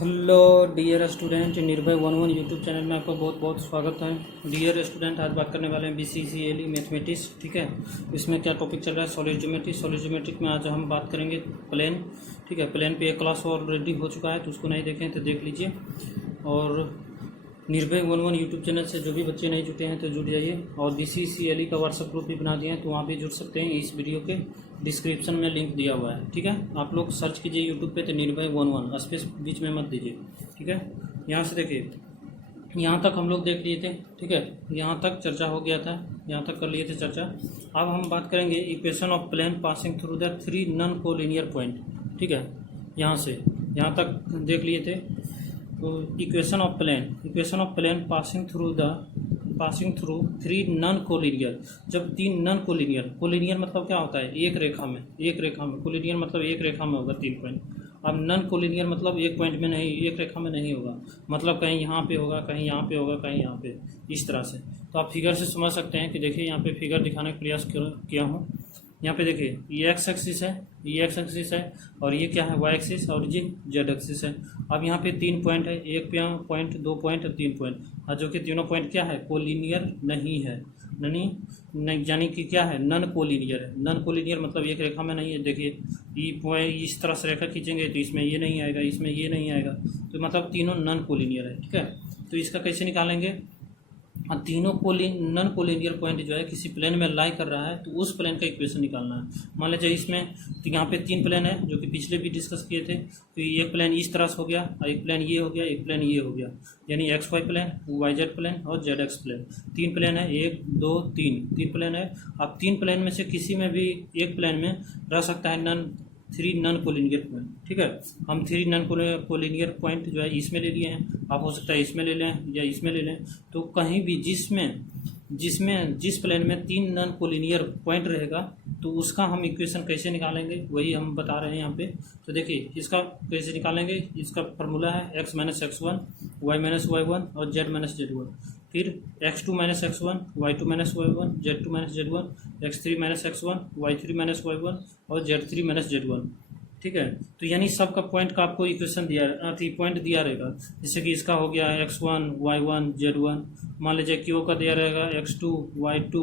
Hello dear student, निर्भय 11 YouTube channel में आपका बहुत बहुत स्वागत है। डियर स्टूडेंट, आज बात करने वाले हैं BCCLE मैथमेटिक्स। ठीक है, इसमें क्या टॉपिक चल रहा है? Solid geometry. सॉलिड ज्योमेट्री में आज हम बात करेंगे प्लेन। ठीक है, प्लेन पे एक क्लास ऑलरेडी हो चुका है, तो उसको नहीं देखें तो देख लीजिए। और निर्भय 11 यूट्यूब चैनल से जो भी बच्चे नहीं जुटे हैं तो जुड़ जाइए। और BCCLE का व्हाट्सअप ग्रुप भी बना दिए हैं, तो वहाँ भी जुड़ सकते हैं। इस वीडियो के डिस्क्रिप्शन में लिंक दिया हुआ है। ठीक है, आप लोग सर्च कीजिए यूट्यूब पे तो निर्भय 11, स्पेस बीच में मत दीजिए। ठीक है, यहाँ से देखिए, यहाँ तक हम लोग देख लिए थे। ठीक है, यहाँ तक चर्चा हो गया था, यहाँ तक कर लिए थे चर्चा। अब हम बात करेंगे equation of plane passing through the 3 non collinear point. ठीक है, यहाँ से यहाँ तक देख लिए थे। तो equation of plane passing through 3 non collinear. जब 3 नॉन कोलिनियर मतलब क्या होता है? एक रेखा में कोलिनियर मतलब एक रेखा में होगा 3 पॉइंट। अब नॉन कोलिनियर मतलब एक पॉइंट में नहीं, एक रेखा में नहीं होगा, मतलब कहीं यहाँ पे होगा, कहीं यहाँ पे होगा, कहीं यहाँ पे, इस तरह से। तो आप फिगर से समझ सकते हैं कि देखिए, यहाँ पे फिगर दिखाने का प्रयास किया हूँ। यहाँ पे देखिए, ये एक्स एक्सिस है, और ये क्या है? वाई एक्सिस, और ये जेड एक्सिस है। अब यहाँ पे 3 पॉइंट है, एक पॉइंट, 2 पॉइंट और 3 पॉइंट, और जो कि तीनों पॉइंट क्या है? कोलिनियर नहीं है। नहीं, यानी कि क्या है? नॉन कोलिनियर है। नॉन कोलिनियर मतलब एक रेखा में नहीं है। देखिए, ये पॉइंट इस तरह से रेखा खींचेंगे तो इसमें ये नहीं आएगा, इसमें ये नहीं आएगा, तो मतलब तीनों नॉन कोलिनियर है। ठीक है, तो इसका कैसे निकालेंगे? तीनों नॉन कोलिनियर पॉइंट जो है किसी प्लेन में लाई कर रहा है, तो उस प्लेन का इक्वेशन निकालना है। मान लीजिए इसमें तो यहाँ पे 3 प्लेन है, जो कि पिछले भी डिस्कस किए थे। तो एक प्लेन इस तरह से हो गया, और एक प्लेन ये हो गया, एक प्लेन ये हो गया, यानी XY प्लेन, YZ प्लेन और ZX प्लेन। 3 प्लेन है, 1 2 3 प्लेन है। अब 3 प्लेन में से किसी में भी एक प्लेन में रह सकता है 3 नॉन कोलिनियर पॉइंट। ठीक है, हम 3 नॉन कोलिनियर पॉइंट जो है इसमें ले लिए हैं। आप हो सकता है इसमें ले लें या इसमें ले लें। तो कहीं भी जिस प्लेन में 3 नॉन कोलिनियर पॉइंट रहेगा, तो उसका हम इक्वेशन कैसे निकालेंगे वही हम बता रहे हैं यहाँ पे। तो देखिए, इसका कैसे निकालेंगे? इसका फार्मूला है x - x1, y - y1 और z - z1। फिर x2 - x1, y2 - y1, z2 - z1, x3 - x1, y3 - y1 और z3 - z1। ठीक है, तो यानी सबका पॉइंट का आपको इक्वेशन पॉइंट दिया रहेगा। जैसे कि इसका हो गया x1 y1 z1, मान लीजिए क्यू का दिया रहेगा x2 y2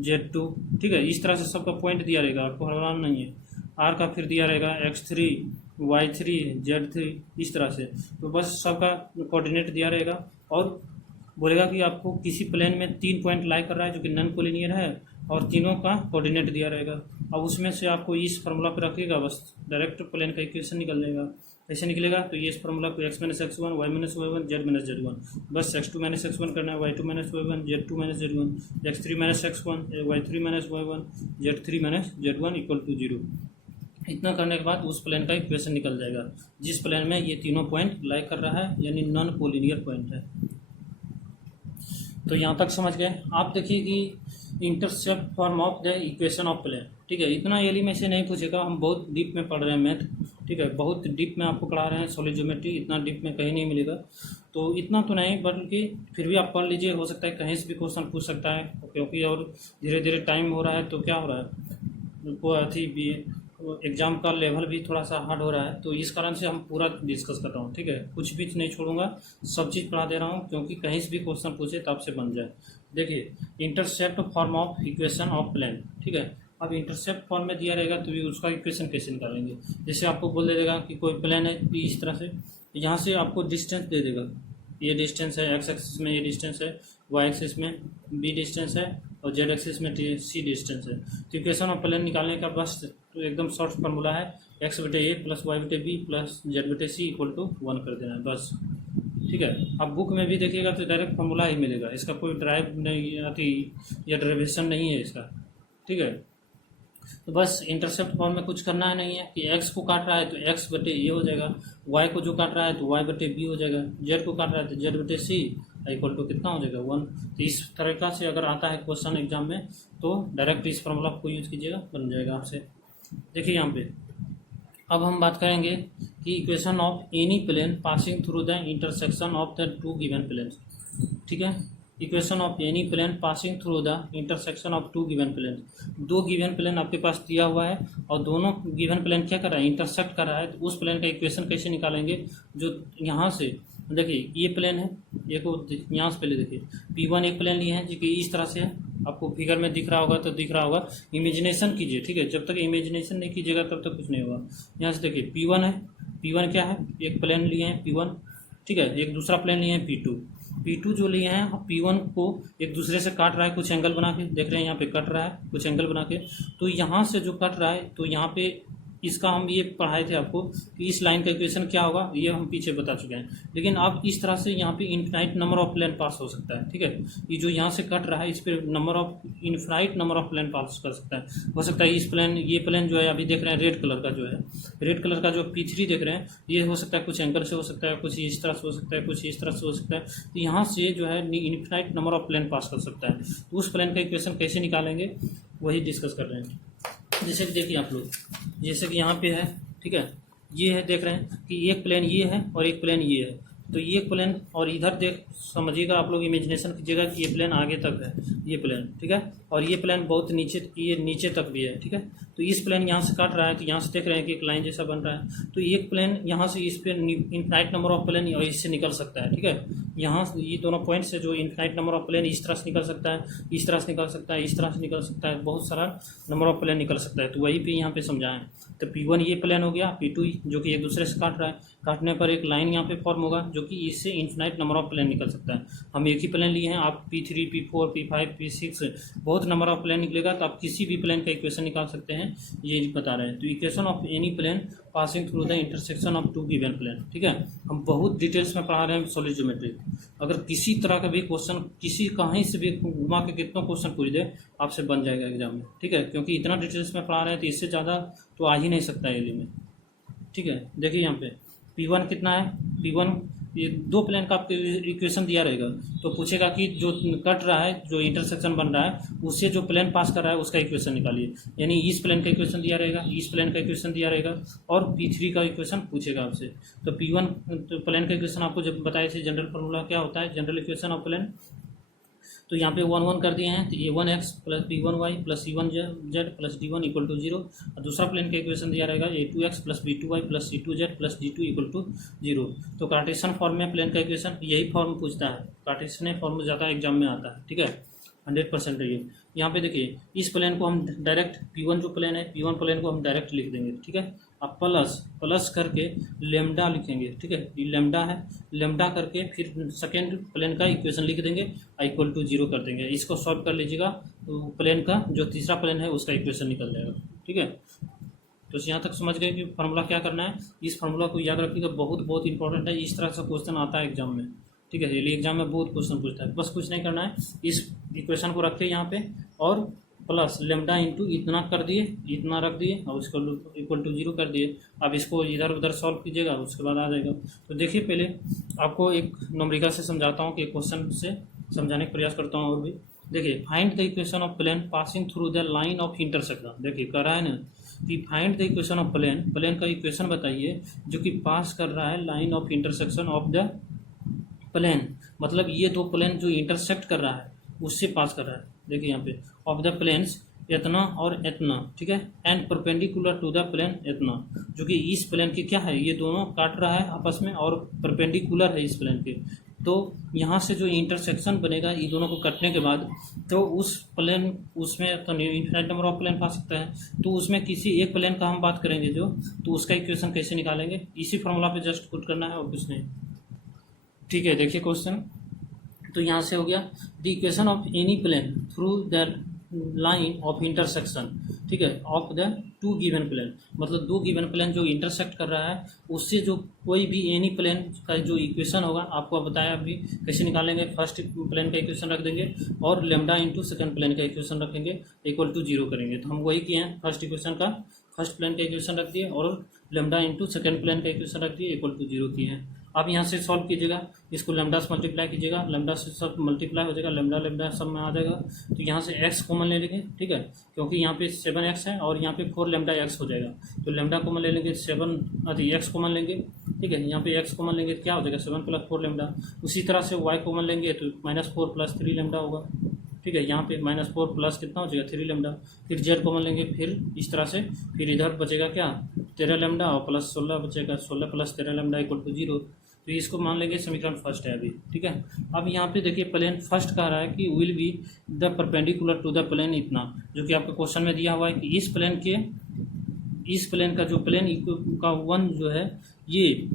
z2। ठीक है, इस तरह से सबका पॉइंट दिया रहेगा, आपको हड़बड़ाना नहीं है। आर का फिर दिया रहेगा x3 y3 z3, इस तरह से। तो बस सबका कोऑर्डिनेट दिया रहेगा, और बोलेगा कि आपको किसी प्लेन में 3 पॉइंट लाई कर रहा है जो कि नॉन कोलिनियर है, और तीनों का कोऑर्डिनेट दिया रहेगा। अब उसमें से आपको इस फार्मूला पर रखिएगा, बस डायरेक्ट प्लेन का इक्वेशन निकल जाएगा। कैसे निकलेगा? तो ये इस फार्मूला को x - x1, y - y1, z - z1, बस x2 - x1 करना है, y2 - y1, z2 - z1, x3 - x1, y3 - y1, z3 - z1 = 0। इतना करने के बाद उस प्लेन का इक्वेशन निकल जाएगा जिस प्लेन में ये तीनों पॉइंट लाई कर रहा है, यानी नॉन कोलिनियर पॉइंट है। तो यहाँ तक समझ गए आप? देखिए कि intercept form of the equation of plane. ठीक है, इतना एली में से नहीं पूछेगा, हम बहुत डीप में पढ़ रहे हैं मैथ। ठीक है, बहुत डीप में आपको पढ़ा रहे हैं सॉलिड ज्योमेट्री, इतना डीप में कहीं नहीं मिलेगा। तो इतना तो नहीं, बल्कि फिर भी आप पढ़ लीजिए, हो सकता है कहीं से भी क्वेश्चन पूछ सकता है, क्योंकि और धीरे धीरे टाइम हो रहा है। तो क्या हो रहा है, को अथी भी एग्ज़ाम का लेवल भी थोड़ा सा हार्ड हो रहा है, तो इस कारण से हम पूरा डिस्कस कर रहा हूँ। ठीक है, कुछ भी नहीं छोड़ूंगा, सब चीज़ पढ़ा दे रहा हूँ, क्योंकि कहीं से भी क्वेश्चन पूछे तब से बन जाए। देखिए, intercept form of equation of plane. ठीक है, अब इंटरसेप्ट फॉर्म में दिया रहेगा, तो उसका इक्वेशन कैसे निकालेंगे? जैसे आपको बोल दे देगा कि कोई प्लेन है इस तरह से, यहाँ से आपको डिस्टेंस दे देगा, ये डिस्टेंस है, एक्स एक्सिस में ये डिस्टेंस है, वाई एक्सिस में बी डिस्टेंस है, और जेड एक्सिस में सी डिस्टेंस है। तो इक्वेशन ऑफ प्लेन निकालने का बस तो एकदम शॉर्ट फार्मूला है, x/a plus y/b plus z/c = 1 कर देना है, बस। ठीक है, अब बुक में भी देखिएगा तो डायरेक्ट फार्मूला ही मिलेगा, इसका कोई ड्राइव नहीं आती या डेरिवेशन नहीं है इसका। ठीक है, तो बस इंटरसेप्ट फॉर्म में कुछ करना है नहीं है कि x को काट रहा है तो x/a हो जाएगा, y को जो काट रहा है तो y/b हो जाएगा, z को काट रहा है तो z/c = कितना हो जाएगा? 1। तो इस तरीका से अगर आता है क्वेश्चन एग्जाम में, तो डायरेक्ट इस फार्मूला को यूज कीजिएगा, बन जाएगा आपसे। देखिए यहाँ पे अब हम बात करेंगे कि equation of any plane passing through the intersection of the 2 given plane. ठीक है, equation of any plane passing through the intersection of two given plane. दो गिवन प्लेन आपके पास दिया हुआ है और दोनों गिवन प्लेन क्या कर रहा है, इंटरसेक्ट कर रहा है, तो उस प्लेन का इक्वेशन कैसे निकालेंगे। जो यहाँ से देखिए ये प्लेन है, एक यहाँ से पहले देखिए P1 एक प्लेन लिए हैं जो कि इस तरह से है, आपको फिगर में दिख रहा होगा तो दिख रहा होगा। इमेजिनेशन कीजिए, ठीक है, जब तक इमेजिनेशन नहीं कीजिएगा तब तक कुछ नहीं होगा। यहाँ से देखिए P1 है, P1 क्या है, एक प्लेन लिए हैं P1, ठीक है, एक दूसरा प्लेन लिए हैं P2 जो लिए हैं P1 को एक दूसरे से काट रहा है कुछ एंगल बना के, देख रहे हैं यहाँ पे कट रहा है कुछ एंगल बना के। तो यहाँ से जो कट रहा है तो यहाँ पे इसका हम ये पढ़ाए थे आपको कि इस लाइन का इक्वेशन क्या होगा, ये हम पीछे बता चुके हैं। लेकिन अब इस तरह से यहाँ पे इनफिनाइट नंबर ऑफ प्लेन पास हो सकता है, ठीक है। ये जो यहाँ से कट रहा है इस पर इनफिनाइट नंबर ऑफ प्लेन पास कर सकता है। हो सकता है इस प्लेन, ये प्लेन जो है अभी देख रहे हैं रेड कलर का जो है, रेड कलर का जो P3 देख रहे हैं, ये हो सकता है कुछ एंगल से हो सकता है, कुछ इस तरह से हो सकता है, कुछ इस तरह से हो सकता है। तो यहाँ से जो है इनफिनाइट नंबर ऑफ प्लेन पास कर सकता है। तो उस प्लेन का इक्वेशन कैसे निकालेंगे वही डिस्कस कर रहे हैं। जैसे कि देखिए आप लोग, जैसे कि यहाँ पे है, ठीक है, ये है, देख रहे हैं कि एक प्लेन ये है और एक प्लेन ये है। तो ये प्लेन और इधर देख समझिएगा आप लोग, इमेजिनेशन कीजिएगा कि ये प्लेन आगे तक है, ये प्लेन, ठीक है, और ये प्लेन बहुत नीचे, ये नीचे तक भी है, ठीक है। तो इस प्लेन यहाँ से काट रहा है तो यहाँ से देख रहे हैं कि एक लाइन जैसा बन रहा है। तो एक प्लेन यहाँ से इस पर इनफिनाइट नंबर ऑफ प्लेन और इससे निकल सकता है, ठीक है। यहाँ ये दोनों पॉइंट से जो इनफिनाइट नंबर ऑफ प्लेन इस तरह से निकल सकता है, इस तरह से निकल सकता है, इस तरह से निकल सकता है, बहुत सारा नंबर ऑफ प्लेन निकल सकता है। तो वही पे यहाँ पे समझाएं। तो P1 ये प्लेन हो गया, P2 जो कि एक दूसरे से काट रहा है, काटने पर एक लाइन यहाँ पे फॉर्म होगा जो कि इससे इनफिनाइट नंबर ऑफ प्लेन निकल सकता है। हम एक ही प्लेन लिए हैं, आप P3 P4 P5 P6 बहुत नंबर ऑफ प्लेन निकलेगा, तो आप किसी भी प्लेन का इक्वेशन निकाल सकते हैं, ये बता रहे हैं। तो equation of any plane passing through the intersection of two given plane, ठीक है। हम बहुत डिटेल्स में पढ़ा रहे हैं सॉलिड ज्योमेट्री। अगर किसी तरह का भी क्वेश्चन किसी कहीं से भी घुमा के कितना क्वेश्चन पूछ दे आपसे बन जाएगा एग्जाम में, ठीक है, क्योंकि इतना डिटेल्स में पढ़ा रहे हैं तो इससे ज़्यादा तो आ ही नहीं सकता एली में, ठीक है। देखिए यहाँ पे P1 कितना है, P1 ये दो प्लेन का आपको इक्वेशन दिया रहेगा, तो पूछेगा कि जो कट रहा है, जो इंटरसेक्शन बन रहा है, उससे जो प्लेन पास कर रहा है उसका इक्वेशन निकालिए। यानी इस प्लेन का इक्वेशन दिया रहेगा, इस प्लेन का इक्वेशन दिया रहेगा और P3 का इक्वेशन पूछेगा आपसे। तो P1 तो प्लेन का इक्वेशन आपको जब बताए थे, जनरल फार्मूला क्या होता है, जनरल इक्वेशन ऑफ प्लेन। तो यहाँ पे 1 1 कर दिए हैं, तो A1x plus B1y plus C1z plus D1 equal to 0। और दूसरा प्लेन का इक्वेशन दिया रहेगा A2x plus B2y plus C2z plus D2 equal to 0। तो कार्टेशियन फॉर्म में प्लेन का इक्वेशन यही फॉर्म पूछता है, कार्टेशियन फॉर्म में ज़्यादा एग्जाम में आता है, ठीक है, 100% है ये। यहाँ पे देखिए इस प्लेन को हम डायरेक्ट P1 जो प्लेन है, P1 प्लेन को हम डायरेक्ट लिख देंगे, ठीक है। अब प्लस करके लेमडा लिखेंगे, ठीक है, ये लेमडा है, लेमडा करके फिर सेकेंड प्लेन का इक्वेशन लिख देंगे, इक्वल टू 0 कर देंगे। इसको सॉल्व कर लीजिएगा तो प्लेन का जो तीसरा प्लेन है उसका इक्वेशन निकल जाएगा, ठीक है। तो यहाँ तक समझ गए कि फार्मूला क्या करना है। इस फार्मूला को याद रखिएगा, बहुत बहुत इंपॉर्टेंट है। इस तरह से क्वेश्चन आता है एग्जाम में, ठीक है, डेली एग्जाम में बहुत क्वेश्चन पूछता है। बस कुछ नहीं करना है, इस इक्वेशन को रखे यहाँ पे और प्लस लेमडा इंटू इतना कर दिए, इतना रख दिए और उसको इक्वल टू 0 कर दिए। अब इसको इधर उधर सॉल्व कीजिएगा, उसके बाद आ जाएगा। तो देखिए पहले आपको एक न्यूमेरिकल से समझाता हूँ कि क्वेश्चन से समझाने का प्रयास करता हूँ। और भी देखिए, find the equation of plane passing through the line of intersection. देखिए कर रहा है ना कि find the equation of plane, plane का इक्वेशन बताइए जो कि पास कर रहा है line of intersection of the plane, मतलब ये दो प्लेन जो इंटरसेक्ट कर रहा है उससे पास कर रहा है। देखिए यहाँ पे ऑफ द प्लेन्स इतना और इतना, ठीक है, and perpendicular to the plane इतना, जो कि इस प्लेन के क्या है, ये दोनों काट रहा है आपस में और परपेंडिकुलर है इस प्लेन के। तो यहाँ से जो इंटरसेक्शन बनेगा ये दोनों को कटने के बाद, तो उस प्लेन उसमें तो इनफिनिट नंबर ऑफ प्लेन पा सकता है। तो उसमें किसी एक प्लेन का हम बात करेंगे जो, तो उसका इक्वेशन कैसे निकालेंगे, इसी फॉर्मूला पे जस्ट पुट करना है और कुछ नहीं, ठीक है। देखिए क्वेश्चन, तो यहाँ से हो गया the equation of any plane through the line of intersection, ठीक है, of the two given plane, मतलब दो गिवन प्लेन जो इंटरसेक्ट कर रहा है उससे जो कोई भी एनी प्लेन का जो इक्वेशन होगा, आपको बताया अभी कैसे निकालेंगे। फर्स्ट प्लेन का इक्वेशन रख देंगे और लेमडा इंटू सेकंड प्लेन का इक्वेशन रखेंगे, इक्वल टू 0 करेंगे। तो हम वही किए हैं, फर्स्ट इक्वेशन का फर्स्ट प्लेन का इक्वेशन रख दिए और लेमडा इंटू सेकंड प्लेन का इक्वेशन रख दिए, इक्वल टू 0 किए हैं। आप यहाँ से सॉल्व कीजिएगा, इसको लेमडा से मल्टीप्लाई कीजिएगा, लेमडा से सब मल्टीप्लाई हो जाएगा, लेमडा लेमडा सब में आ जाएगा। तो यहाँ से x कॉमन ले लेंगे, ठीक है, क्योंकि यहाँ पे 7x है और यहाँ पे 4 लेमडा x हो जाएगा। तो लेमडा कॉमन ले लेंगे, 7 x कॉमन लेंगे ठीक है। यहाँ पे x कॉमन लेंगे क्या हो जाएगा 7 + 4 लेमडा। उसी तरह से y कॉमन लेंगे तो -4 + 3 लेमडा होगा, ठीक है। यहाँ पे -4 प्लस कितना हो जाएगा 3 लेमडा। फिर z कॉमन लेंगे, फिर इस तरह से, फिर इधर बचेगा क्या 13 लेमडा और प्लस 16 बचेगा, 16 + 13 लेमडा = 0। तो इसको मान लेंगे समीकरण फर्स्ट है अभी, ठीक है। अब यहाँ पे देखिए प्लेन फर्स्ट कह रहा है कि will be the perpendicular to the plane इतना, जो कि आपके क्वेश्चन में दिया हुआ है कि इस प्लेन का जो प्लेन का वन जो है, ये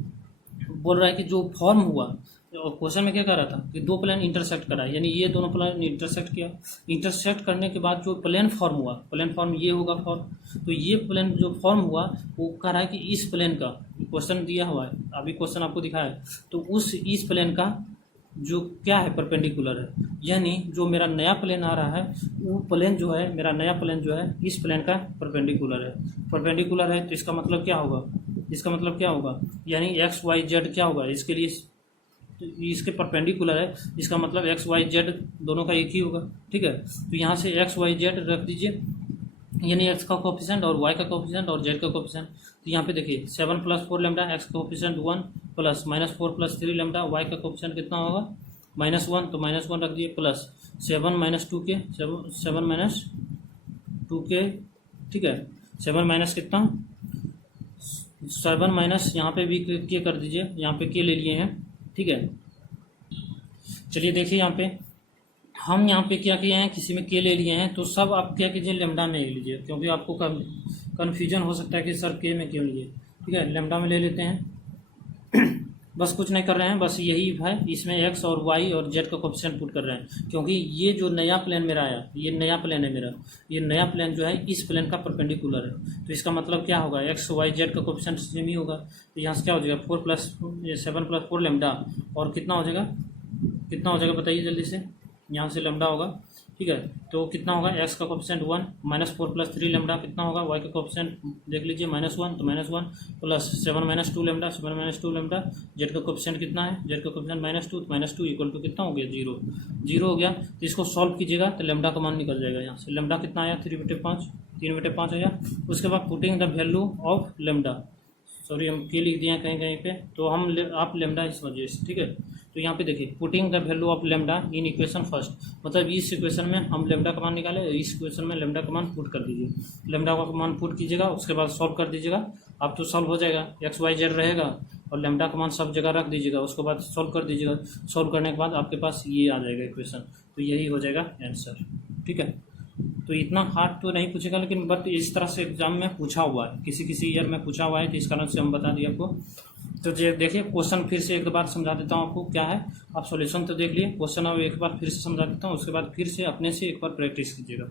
बोल रहा है कि जो फॉर्म हुआ, और क्वेश्चन में क्या कह रहा था कि दो प्लेन इंटरसेक्ट करा, यानी ये दोनों प्लेन इंटरसेक्ट किया। इंटरसेक्ट करने के बाद जो प्लेन फॉर्म हुआ, प्लेन फॉर्म ये होगा फॉर्म। तो ये प्लेन जो फॉर्म हुआ वो कह रहा है कि इस प्लेन का, क्वेश्चन दिया हुआ है अभी, क्वेश्चन आपको दिखा है, तो इस प्लेन का जो क्या है परपेंडिकुलर है, यानी जो मेरा नया प्लेन आ रहा है वो प्लेन जो है, मेरा नया प्लेन जो है इस प्लेन का परपेंडिकुलर है। परपेंडिकुलर है तो इसका मतलब क्या होगा, इसका मतलब क्या होगा, यानी XYZ क्या होगा, इसके लिए इसके परपेंडिकुलर है, इसका मतलब XYZ दोनों का एक ही होगा, ठीक है। तो यहाँ से XYZ रख दीजिए, यानी x का कोफिशिएंट और y का कोफिशिएंट और z का कोफिशिएंट। तो यहाँ पे देखिए 7 + 4 लेमडा, x का कोफिशिएंट 1 प्लस -4 + 3 लेमडा, y का कोफिशिएंट कितना होगा -1, तो -1 रख दिए, प्लस 7 - 2k, 7 - 2k, ठीक है। 7 माइनस कितना 7 माइनस यहाँ पे भी के कर दीजिए, यहाँ पे के ले लिए हैं, ठीक है। चलिए देखिए यहाँ पे हम यहाँ पे क्या किए हैं, किसी में के ले लिए हैं, तो सब आप क्या कीजिए लेमडा में ले लीजिए, क्योंकि आपको कन्फ्यूजन हो सकता है कि सर के में क्यों लिए, ठीक है। लेमडा में ले लेते हैं बस कुछ नहीं कर रहे हैं, बस यही है, इसमें x और y और z का कोफिशिएंट पुट कर रहे हैं, क्योंकि ये जो नया प्लेन मेरा आया, ये नया प्लेन है मेरा, ये नया प्लेन जो है इस प्लेन का परपेंडिकुलर है। तो इसका मतलब क्या होगा, x y z का कोफिशिएंट सेम ही होगा। तो यहाँ से क्या हो जाएगा 7 + 4 लेमडा, और कितना हो जाएगा, कितना हो जाएगा बताइए जल्दी से, यहाँ से लेमडा होगा, ठीक है। तो कितना होगा, x का कोफिशिएंट 1, -4 + 3 लेमडा कितना होगा, y का कोफिशिएंट देख लीजिए -1, तो -1 प्लस 7 - 2 लेमडा, 7 - 2 लेमडा, z का कोफिशिएंट कितना है, z का कोफिशिएंट -2, तो -2 = कितना हो गया 0, 0 हो गया। तो इसको सॉल्व कीजिएगा तो लेमडा का मान निकल जाएगा। यहाँ से लेमडा कितना आया 3/5 आया। उसके बाद putting the value of lambda, sorry हम के लिख दिए हैं कहीं कहीं पे, तो हम आप लेमडा इस वजह से, ठीक है। तो यहाँ पे देखिए putting the value of lambda in equation first, मतलब इस इक्वेशन में हम लेमडा का मान निकाले, इस इक्वेशन में लेमडा का मान पुट कर दीजिए, लेमडा का मान पुट कीजिएगा, उसके बाद सॉल्व कर दीजिएगा, अब तो सॉल्व हो जाएगा, XYZ रहेगा और लेमडा का मान सब जगह रख दीजिएगा, उसके बाद सॉल्व कर दीजिएगा। सॉल्व करने के बाद आपके पास ये आ जाएगा इक्वेशन, तो यही हो जाएगा आंसर, ठीक है। तो इतना हार्ड तो नहीं पूछेगा, लेकिन बट इस तरह से एग्जाम में पूछा हुआ है, किसी ईयर में पूछा हुआ है, तो इस कारण से हम बता दिए आपको। तो देखिए क्वेश्चन फिर से एक बार समझा देता हूँ आपको क्या है, आप सॉल्यूशन तो देख लिए, क्वेश्चन अब एक बार फिर से समझा देता हूँ, उसके बाद फिर से अपने से एक बार प्रैक्टिस कीजिएगा।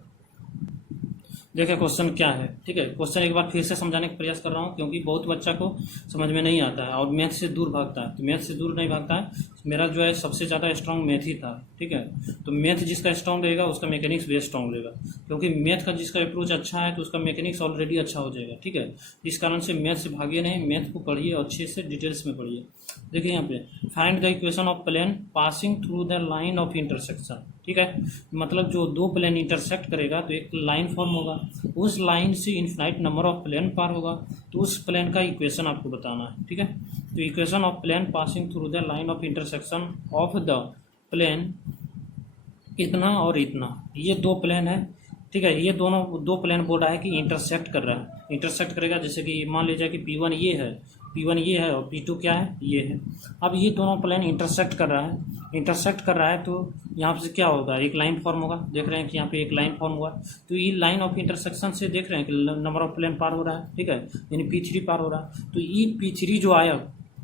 देखिए क्वेश्चन क्या है, ठीक है। क्वेश्चन एक बार फिर से समझाने का प्रयास कर रहा हूँ, क्योंकि बहुत बच्चा को समझ में नहीं आता है और मैथ से दूर भागता है। तो मैथ से दूर नहीं भागता है, मेरा जो है सबसे ज़्यादा स्ट्रॉन्ग मैथ ही था, ठीक है। तो मैथ जिसका स्ट्रॉन्ग रहेगा उसका मैकेनिक्स भी स्ट्रॉन्ग रहेगा, क्योंकि मैथ का जिसका अप्रोच अच्छा है तो उसका मैकेनिक्स ऑलरेडी अच्छा हो जाएगा, ठीक है। इस कारण से मैथ से भागिए नहीं, मैथ को पढ़िए अच्छे से, डिटेल्स में पढ़िए। देखिए यहाँ पे find the equation of plane passing through the line of intersection, ठीक है। मतलब जो दो प्लेन इंटरसेक्ट करेगा तो एक लाइन फॉर्म होगा, उस लाइन से इनफाइनाइट नंबर ऑफ प्लेन पार होगा, तो उस प्लेन का इक्वेशन आपको बताना है, ठीक है। तो equation of plane passing through the line of intersection of the plane इतना और इतना, ये दो प्लेन है, ठीक है। ये दोनों दो प्लेन बोल रहा है कि इंटरसेक्ट कर रहा है, इंटरसेक्ट करेगा, जैसे कि मान लीजिए कि P1 ये है, P1 ये है और P2 क्या है, ये है। अब ये दोनों प्लेन इंटरसेक्ट कर रहा है, इंटरसेक्ट कर रहा है, तो यहाँ से क्या होगा, एक लाइन फॉर्म होगा, देख रहे हैं कि यहाँ पे एक लाइन फॉर्म हुआ। तो ये लाइन ऑफ इंटरसेक्शन से देख रहे हैं कि नंबर ऑफ प्लेन पार हो रहा है, ठीक है, यानी P3 पार हो रहा है। तो ये P3 जो आया,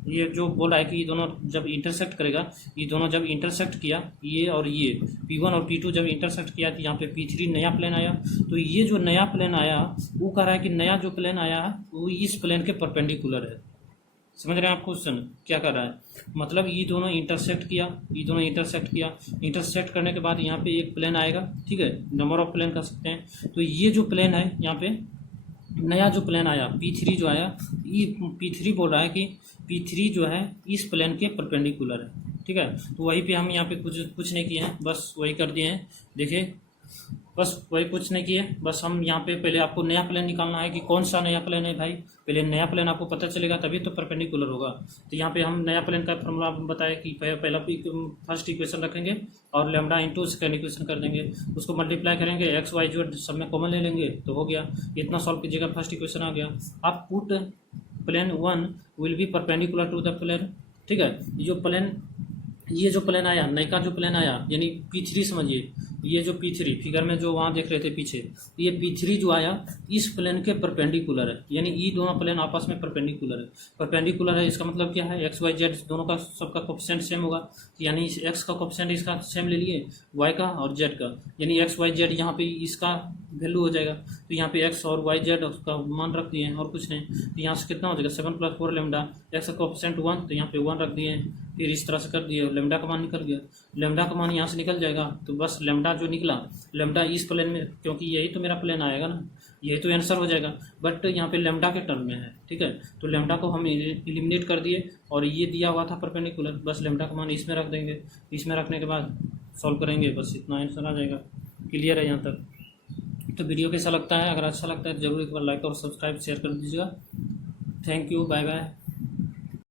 ये जो बोला है कि ये दोनों जब इंटरसेक्ट करेगा, ये दोनों जब इंटरसेक्ट किया, ये और ये P1 और P2 जब इंटरसेक्ट किया तो यहाँ पे P3 नया प्लेन आया। तो ये जो नया प्लेन आया वो कह रहा है कि नया जो प्लेन आया वो इस प्लेन के परपेंडिकुलर है। समझ रहे हैं आप क्वेश्चन क्या कर रहा है, मतलब ये दोनों इंटरसेक्ट किया, ये दोनों इंटरसेक्ट किया, इंटरसेक्ट करने के बाद यहाँ पे एक प्लेन आएगा, ठीक है, नंबर ऑफ प्लेन कर सकते हैं। तो ये जो प्लेन है यहाँ पे नया जो प्लेन आया P3 जो आया, ये P3 बोल रहा है कि P3 जो है इस प्लेन के परपेंडिकुलर है, ठीक है। तो वहीं पे हम यहाँ पे कुछ नहीं किए हैं, बस वही कर दिए हैं। देखिए बस वही कुछ नहीं किए, बस हम यहाँ पे पहले आपको नया प्लेन निकालना है कि कौन सा नया प्लेन है भाई। पहले नया प्लेन आपको पता चलेगा तभी तो परपेंडिकुलर होगा। तो यहाँ पे हम नया प्लेन का फॉर्मूला बताया कि पहला फर्स्ट इक्वेशन रखेंगे और लेमडा इंटू सेकेंड इक्वेशन कर देंगे, उसको मल्टीप्लाई करेंगे, एक्स वाई जेड सब में कॉमन ले लेंगे तो हो गया। इतना सॉल्व कीजिएगा, फर्स्ट इक्वेशन आ गया। आप put plane 1 will be perpendicular to the plane, ठीक है। ये जो प्लेन आया, नई का जो प्लेन आया यानी P3 समझिए, ये जो P3 फिगर में जो वहाँ देख रहे थे पीछे, ये P3 जो आया इस प्लेन के परपेंडिकुलर है, यानी ये दोनों प्लेन आपस में परपेंडिकुलर है। परपेंडिकुलर है इसका मतलब क्या है, एक्स वाई जेड दोनों का सबका कोफिशिएंट सेम होगा, यानी एक्स का कोफिशिएंट इसका सेम ले लिए, वाई का और जेड का, यानी एक्स वाई जेड यहाँ पे इसका वैल्यू हो जाएगा। तो यहाँ पे एक्स और वाई जेड उसका मान रख दिए और कुछ नहीं। तो यहाँ से कितना हो जाएगा 7 + 4 लेमडा, एक्स का कोफिशिएंट 1 तो यहाँ पे 1 रख दिए, फिर इस तरह से कर दिए, लेमडा का मान निकल गया। लेमडा का मान यहाँ से निकल जाएगा तो बस लेमडा जो निकला, लेमडा इस प्लेन में, क्योंकि यही तो मेरा प्लेन आएगा ना, यही तो आंसर हो जाएगा, बट यहाँ पे लेमडा के टर्म में है, ठीक है। तो लेमडा को हम एलिमिनेट कर दिए और ये दिया हुआ था परपेंडिकुलर, बस लेमडा का मान इसमें रख देंगे, इसमें रखने के बाद सॉल्व करेंगे, बस इतना आंसर आ जाएगा। क्लियर है यहाँ तक? तो वीडियो कैसा लगता है? अगर अच्छा लगता है तो जरूर एक बार लाइक और सब्सक्राइब शेयर कर दीजिएगा। Thank you, bye bye.